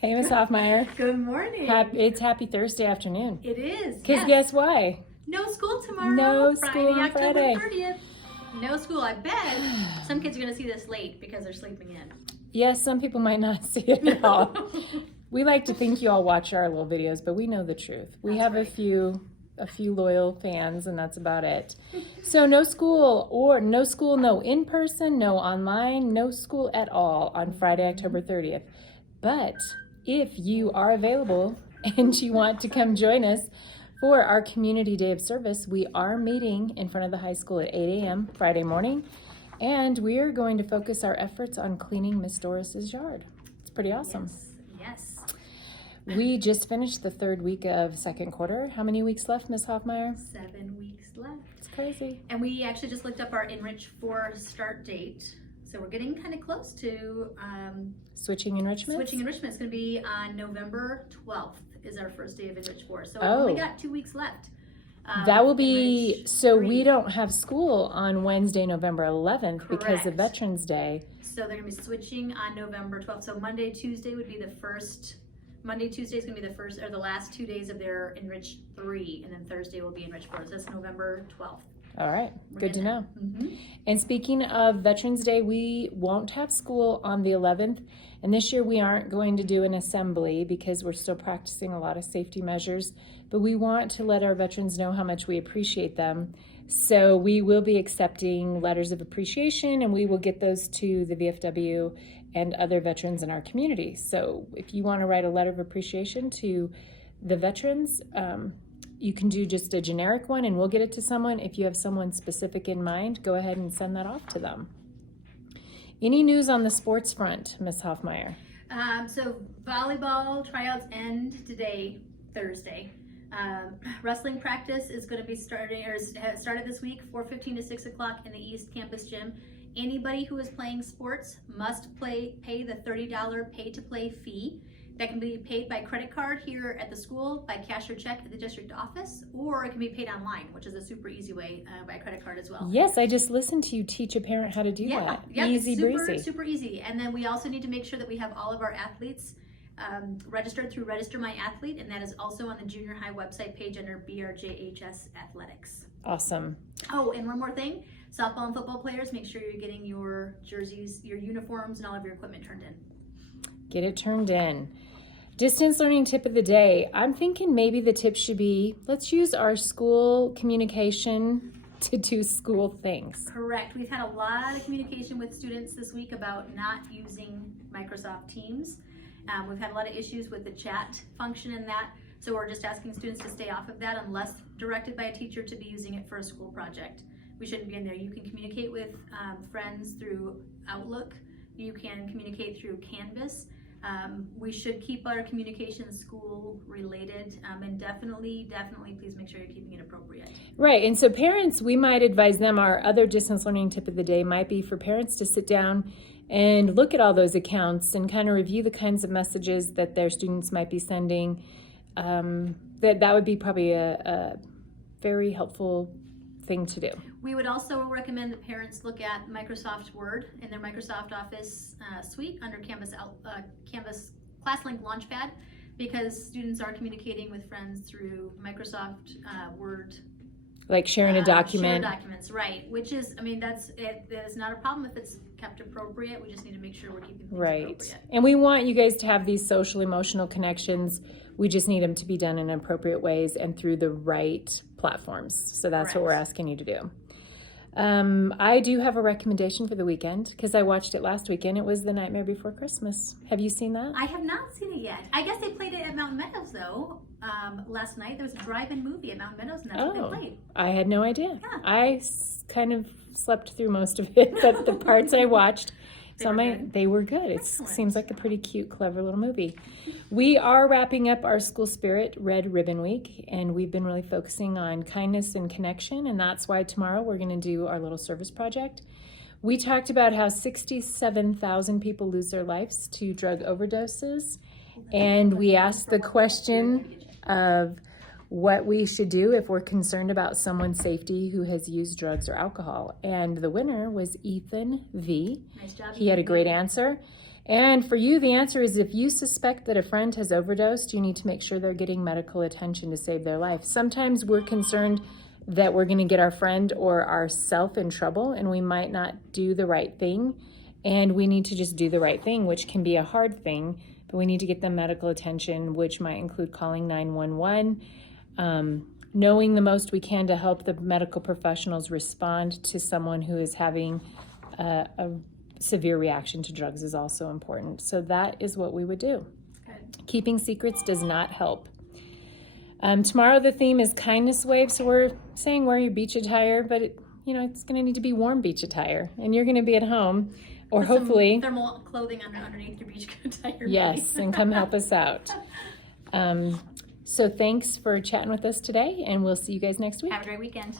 Hey, Miss Hoffmeyer. Good morning. It's Happy Thursday afternoon. It is. Because guess why? No school tomorrow. No school on Friday, Friday. October 30th. No school. I bet some kids are going to see this late because they're sleeping in. Yes, some people might not see it at all. We like to think you all watch our little videos, but we know the truth. We have right. a few loyal fans, and that's about it. So no school, no in-person, no online, no school at all on Friday, October 30th. But if you are available and you want to come join us for our Community Day of Service, we are meeting in front of the high school at 8 a.m. Friday morning, and we are going to focus our efforts on cleaning Miss Doris's yard. It's pretty awesome. Yes. We just finished the third week of second quarter. How many weeks left, Miss Hoffmeyer? 7 weeks left. It's crazy. And we actually just looked up our Enrich 4 start date. So we're getting kind of close to Switching enrichment? Switching Enrichment. It's going to be on November 12th is our first day of Enrich 4. So we've Oh. only got 2 weeks left. That will be, Enrich so 3. we don't have school on Wednesday, November 11th because of Correct. Veterans Day. So they're going to be switching on November 12th. So Monday, Tuesday would be the first. Monday, Tuesday is going to be the first or the last 2 days of their Enrich 3, and then Thursday will be Enrich 4. So that's November 12th. All right, good to know. Mm-hmm. And speaking of Veterans Day, we won't have school on the 11th. And this year we aren't going to do an assembly because we're still practicing a lot of safety measures. But we want to let our veterans know how much we appreciate them. So we will be accepting letters of appreciation, and we will get those to the VFW and other veterans in our community. So if you want to write a letter of appreciation to the veterans, you can do just a generic one and we'll get it to someone. If you have someone specific in mind, go ahead and send that off to them. Any news on the sports front, Ms. Hoffmeyer? So volleyball tryouts end today, Thursday. Wrestling practice is going to be starting, or has started this week, 4:15 to 6 o'clock in the East Campus Gym. Anybody who is playing sports must pay the $30 pay-to-play fee. That can be paid by credit card here at the school, by cash or check at the district office, or it can be paid online, which is a super easy way by credit card as well. Yes, I just listened to you teach a parent how to do that. Yeah, Easy it's breezy. super easy. And then we also need to make sure that we have all of our athletes registered through Register My Athlete, and that is also on the junior high website page under BRJH Athletics. Awesome. Oh, and one more thing. Softball and football players, make sure you're getting your jerseys, your uniforms, and all of your equipment turned in. Get it turned in. Distance learning tip of the day. I'm thinking maybe the tip should be, let's use our school communication to do school things. Correct. We've had a lot of communication with students this week about not using Microsoft Teams. We've had a lot of issues with the chat function in that. So we're just asking students to stay off of that unless directed by a teacher to be using it for a school project. We shouldn't be in there. You can communicate with friends through Outlook. You can communicate through Canvas. We should keep our communication school related, and definitely please make sure you're keeping it appropriate. Right, and so parents, we might advise them, our other distance learning tip of the day might be for parents to sit down and look at all those accounts and kind of review the kinds of messages that their students might be sending. That would be probably a very helpful thing to do. We would also recommend that parents look at Microsoft Word in their Microsoft Office suite under Canvas ClassLink Launchpad, because students are communicating with friends through Microsoft Word. Like sharing a document. Share documents, right? Which is, I mean, that is not a problem if it's kept appropriate. We just need to make sure we're keeping things appropriate. And we want you guys to have these social emotional connections. We just need them to be done in appropriate ways and through the right platforms. So that's what we're asking you to do. I do have a recommendation for the weekend because I watched it last weekend. It was The Nightmare Before Christmas. Have you seen that? I have not seen it yet. I guess they played it at Mountain Meadows though. Last night there was a drive-in movie at Mountain Meadows, and that's what they played. I had no idea. Yeah. I kind of slept through most of it, but the parts I watched, they were good. It seems like a pretty cute, clever little movie. We are wrapping up our School Spirit Red Ribbon Week, and we've been really focusing on kindness and connection, and that's why tomorrow we're going to do our little service project. We talked about how 67,000 people lose their lives to drug overdoses, and we asked the question of what we should do if we're concerned about someone's safety who has used drugs or alcohol. And the winner was Ethan V. Nice job. He had a great answer. And for you, the answer is if you suspect that a friend has overdosed, you need to make sure they're getting medical attention to save their life. Sometimes we're concerned that we're going to get our friend or ourself in trouble, and we might not do the right thing. And we need to just do the right thing, which can be a hard thing, but we need to get them medical attention, which might include calling 911, knowing the most we can to help the medical professionals respond to someone who is having a severe reaction to drugs is also important. So that is what we would do. Good. Keeping secrets does not help. Tomorrow the theme is kindness wave, so we're saying wear your beach attire, but it's going to need to be warm beach attire, and you're going to be at home, or Put some hopefully thermal clothing underneath your beach attire. yes, and come help us out. So thanks for chatting with us today, and we'll see you guys next week. Have a great weekend.